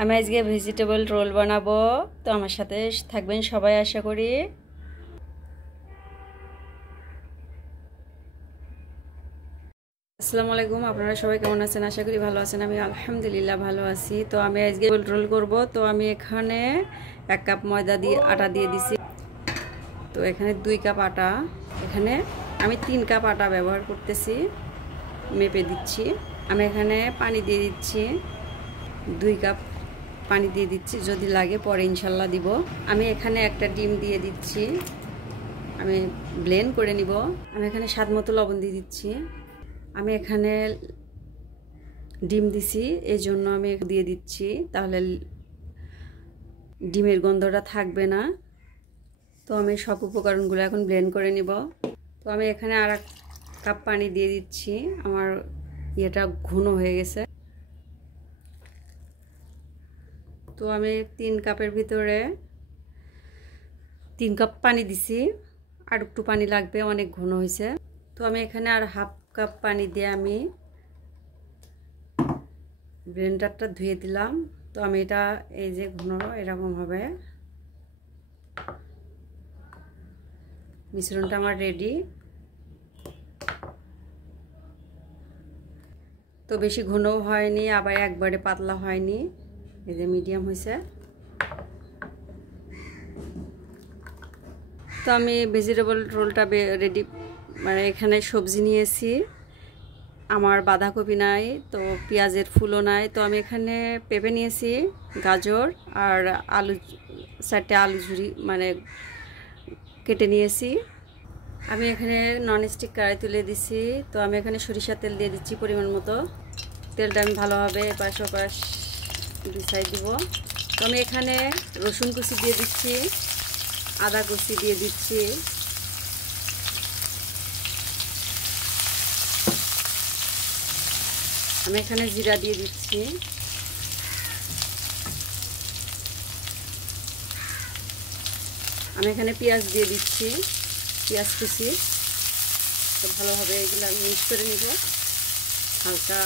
আমি আজকে vegetable roll বানাবো, তো আমার সাথে থাকবেন সবাই আশা করি। আসসালামু আলাইকুম, আপনারা সবাই কেমন আছেন? আশা করি ভালো আছেন। আমি আলহামদুলিল্লাহ ভালো আছি। তো আমি আজকে রোল করব। তো আমি এখানে 1 কাপ ময়দা দিয়ে আটা দিয়ে দিছি। তো এখানে 2 কাপ আটা, এখানে আমি 3 কাপ আটা ব্যবহার করতেছি, মেপে দিচ্ছি। আমি এখানে পানি দিয়ে দিচ্ছি, 2 কাপ পানি দিয়ে দিচ্ছি, যদি লাগে পরে ইনশাল্লাহ দিব। আমি এখানে একটা ডিম দিয়ে দিচ্ছি, আমি ব্লেন্ড করে নিব। আমি এখানে স্বাদ মতো লবণ দিয়ে দিচ্ছি। আমি এখানে ডিম দিছি, এই জন্য আমি দিয়ে দিচ্ছি, তাহলে ডিমের গন্ধটা থাকবে না। তো আমি সব উপকরণগুলো এখন ব্লেন্ড করে নিব। তো আমি এখানে আর 1 কাপ পানি দিয়ে দিচ্ছি, আমার ইয়েটা ঘন হয়ে গেছে। তো আমি 3 কাপের ভিতরে 3 কাপ পানি দিছি, আর একটু পানি লাগবে, অনেক ঘন হয়েছে। তো আমি এখানে আর 1/2 কাপ পানি দিয়ে আমি ব্লেন্ডারটা ধুয়ে দিলাম। তো আমি এটা এই যে ঘন এরকম হবে, মিশ্রণটা আমার রেডি। তো বেশি ঘনও হয়নি, আবার একবারে পাতলা হয়নি, এই যে মিডিয়াম হয়েছে। তো আমি ভেজিটেবল রোলটা রেডি, মানে এখানে সবজি নিয়েছি, আমার বাঁধাকপি নাই, তো পেঁয়াজের ফুলও নাই। তো আমি এখানে পেঁপে নিয়েছি, গাজর আর আলু, 4টে আলু ঝুরি মানে কেটে নিয়েছি। আমি এখানে ননস্টিক কড়াই তুলে দিছি। তো আমি এখানে সরিষার তেল দিয়ে দিচ্ছি পরিমাণ মতো। তেলটা আমি ভালোভাবে এপাশ ওপাশ 2 সাইড দিব। তো আমি এখানে রসুন কুচি দিয়ে দিচ্ছি, আদা কুচি দিয়ে দিচ্ছি, আমি এখানে জিরা দিয়ে দিচ্ছি। আমি এখানে পেঁয়াজ দিয়ে দিচ্ছি, পেঁয়াজ কুচি। তো ভালোভাবে এগুলো আমি মিক্স করে নিব, হালকা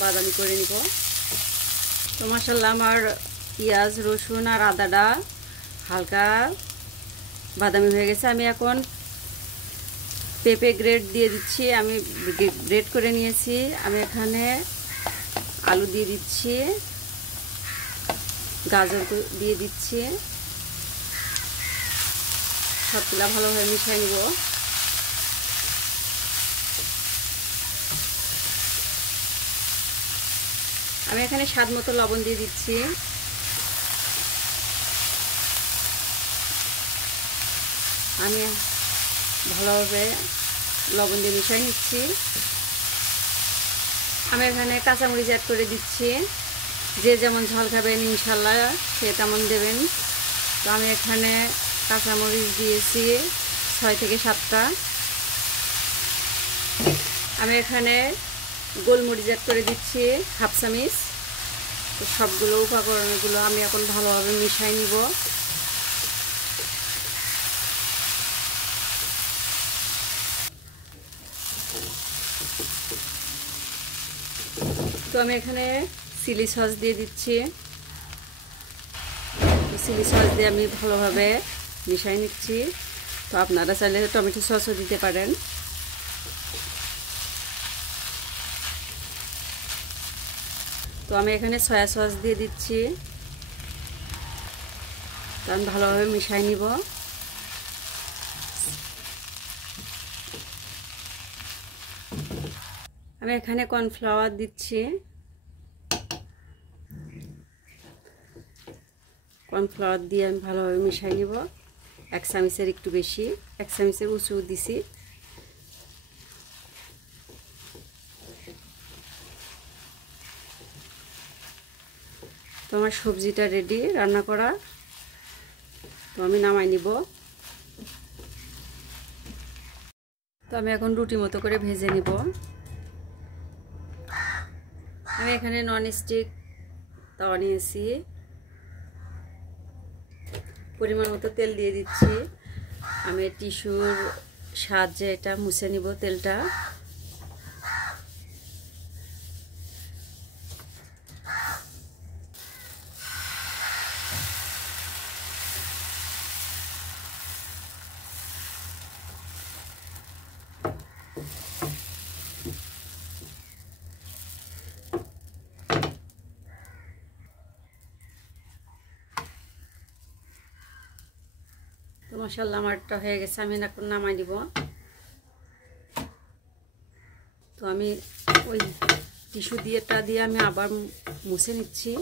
বাদামি করে নিব। তো মাশাআল্লাহ আমার পেঁয়াজ রসুন আর আদাটা হালকা বাদামি হয়ে গেছে। আমি এখন পেঁপে গ্রেড দিয়ে দিচ্ছি, আমি গ্রেড করে নিয়েছি। আমি এখানে আলু দিয়ে দিচ্ছি, গাজর দিয়ে দিচ্ছি, সবগুলা ভালোভাবে মিশিয়ে নিব। আমি এখানে স্বাদ মতো লবণ দিয়ে দিচ্ছি। আমি ভালোভাবে লবণ দিয়ে মিশিয়ে নিচ্ছি। আমি এখানে কাঁচামরিচ অ্যাড করে দিচ্ছি, যে যেমন ঝাল খাবেন ইনশাল্লাহ সে তেমন দেবেন। তো আমি এখানে কাঁচামরিচ দিয়েছি 6 থেকে 7টা। আমি এখানে গোলমরিচ অ্যাড করে দিচ্ছি 1/2 চামচ। তো সবগুলো উপকরণগুলো আমি এখন ভালোভাবে মিশিয়ে নিব। তো আমি এখানে চিলি সস দিয়ে দিচ্ছি, চিলি সস দিয়ে আমি ভালোভাবে মিশিয়ে নিচ্ছি। তো আপনারা চাইলে টমেটো সসও দিতে পারেন। তো আমি এখানে সয়া সস দিয়ে দিচ্ছি, তো আমি ভালোভাবে মিশিয়ে নিব। আমি এখানে কর্নফ্লাওয়ার দিচ্ছি, কর্নফ্লাওয়ার দিয়ে আমি ভালোভাবে মিশিয়ে নিব। 1 চামচের একটু বেশি, 1 চামচের উঁচু দিছি। তো আমার সবজিটা রেডি রান্না করা। তো আমি নামাই নিব। তো আমি এখন রুটি মতো করে ভেজে নিব। আমি এখানে ননস্টিক তাওয়া নিয়েছি, পরিমাণ মতো তেল দিয়ে দিচ্ছি। আমি টিস্যুর সাহায্যে এটা মুছে নিব তেলটা। তো মাশাআল্লাহ আমারটা হয়ে গেছে, আমি এখন নামাই দিব। তো আমি ওই টিস্যু দিয়ে আমি আবার মুছে নিচ্ছি।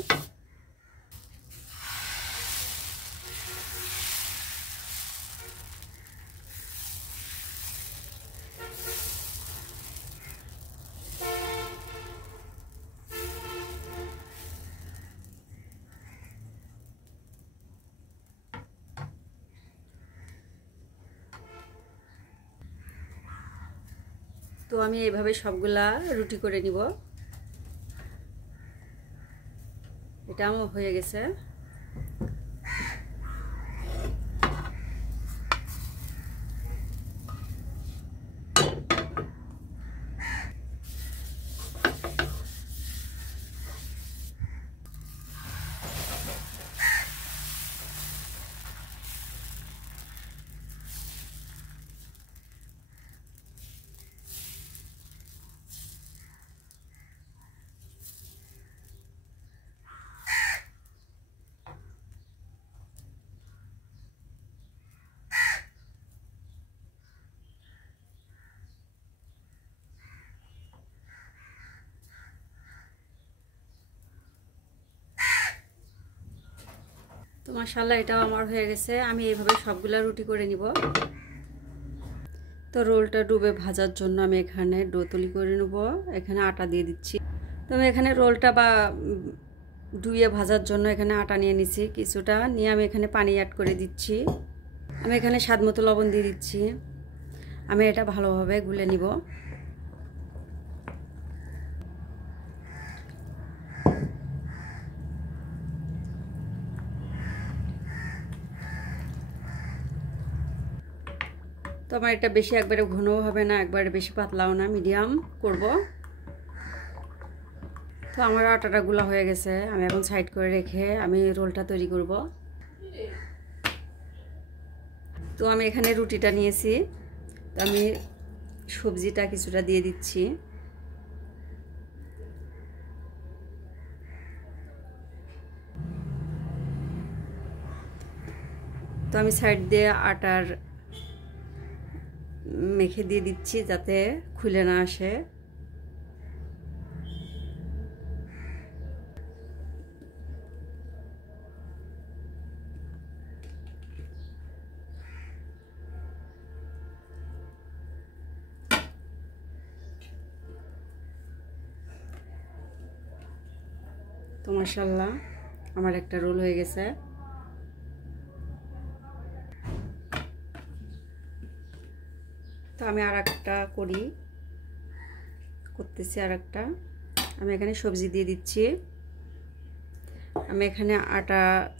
তো আমি এইভাবে সবগুলা রুটি করে নিব। এটাও হয়ে গেছে। তো মাশাআল্লাহ এটাও আমার হয়ে গেছে। আমি এইভাবে সবগুলা রুটি করে নিব। তো রোলটা ডুবে ভাজার জন্য আমি এখানে ডো তৈরি করে নেব। এখানে আটা দিয়ে দিচ্ছি। তো আমি এখানে রোলটা ডুবিয়ে ভাজার জন্য এখানে আটা নিয়ে নিছি কিছুটা, নিয়ে আমি এখানে পানি অ্যাড করে দিচ্ছি। আমি এখানে স্বাদ মতো লবণ দিয়ে দিচ্ছি। আমি এটা ভালোভাবে গুলে নিব। তো আমার এটা বেশি একবারে ঘনও হবে না, একবারে বেশি পাতলাও না, মিডিয়াম করব। তো আমার আটাটা গুলা হয়ে গেছে। আমি এখন সাইড করে রেখে আমি রোলটা তৈরি করব। তো আমি এখানে রুটিটা নিয়েছি। তো আমি সবজিটা কিছুটা দিয়ে দিচ্ছি। তো আমি সাইড দিয়ে আটার মেখে দিয়ে দিচ্ছি যাতে খুলে না আসে। তো মাশাআল্লাহ আমার একটা রোল হয়ে গেছে। তো আমি আরেকটা করতেছি আরেকটা। আমি এখানে সবজি দিয়ে দিচ্ছি। আমি এখানে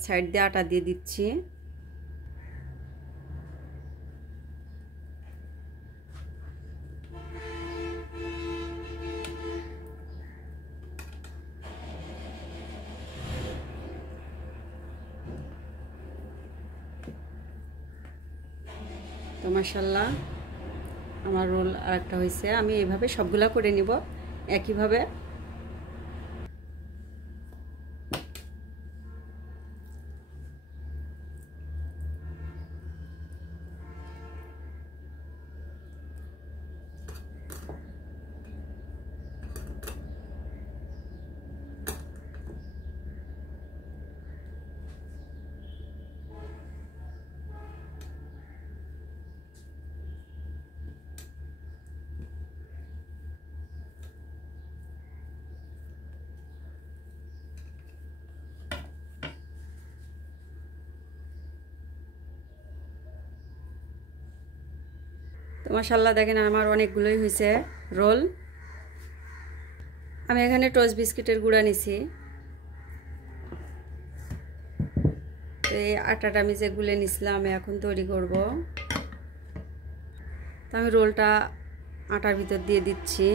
সাইড দিয়ে আটা দিয়ে দিচ্ছি। তো মাশাআল্লাহ আমার রোল আরেকটা হয়েছে। আমি এইভাবে সবগুলা করে নিব একইভাবে। তো মাশাআল্লাহ দেখেন আমার অনেকগুলোই হয়েছে রোল। আমি এখানে টোস্ট বিস্কিটের গুঁড়া নিছি। তো এই আটাটা আমি যে গুলে নিছিলাম আমি এখন তৈরি করব। তো আমি রোলটা আটার ভিতর দিয়ে দিচ্ছি।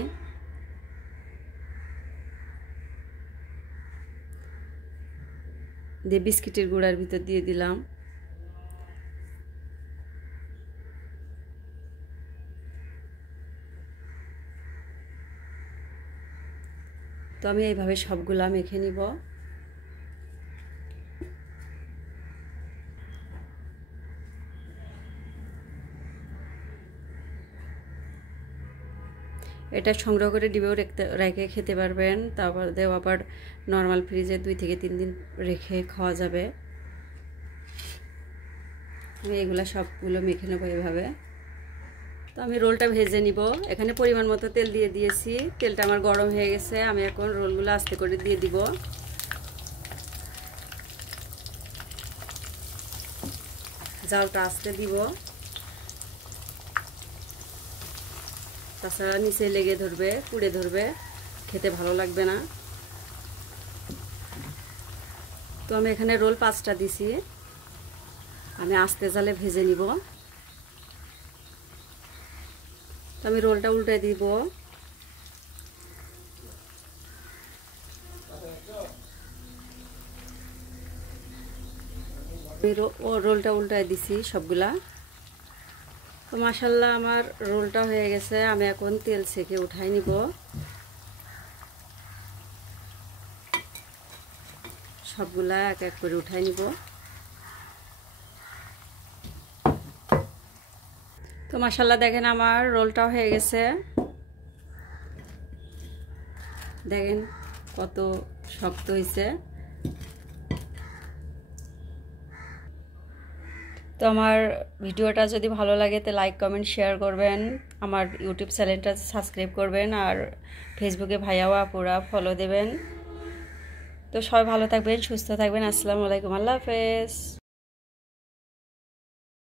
দিয়ে বিস্কিটের গুঁড়ার ভিতর দিয়ে দিলাম। তো আমি এইভাবে সবগুলা মেখে নিব। এটা সংগ্রহ করে ডিবেও রেখে খেতে পারবেন, তারপর দেও আবার নর্মাল ফ্রিজে 2 থেকে 3 দিন রেখে খাওয়া যাবে। আমি এগুলা সবগুলো মেখে নেবো এইভাবে। তো আমি রোলটা ভেজে নিব। এখানে পরিমাণ মতো তেল দিয়ে দিয়েছি, তেলটা আমার গরম হয়ে গেছে। আমি এখন রোলগুলো আস্তে করে দিয়ে দিব। জালটা আস্তে দিব, তাছাড়া নিচে লেগে ধরবে, পুড়ে ধরবে, খেতে ভালো লাগবে না। তো আমি এখানে রোল 5টা দিছি, আমি আস্তে জালে ভেজে নিব। তো আমি রোলটা উল্টে দিব। রোলটা উল্টায় দিছি সবগুলা। তো মাশাআল্লাহ আমার রোলটা হয়ে গেছে। আমি এখন তেল ছেঁকে উঠাই নিব। সবগুলা এক এক করে উঠাই নিব। তো মাশাআল্লাহ দেখেন আমার রোলটা হয়ে গেছে। দেখেন কত শক্ত হয়েছে। তো আমার ভিডিওটা যদি ভালো লাগে তো লাইক কমেন্ট শেয়ার করবেন, আমার ইউটিউব চ্যানেলটা সাবস্ক্রাইব করবেন, আর ফেসবুকে ভাইয়া আপুরা ফলো দেবেন। তো সবাই ভালো থাকবেন, সুস্থ থাকবেন। আসসালামু আলাইকুম, আল্লাহ হাফেজ।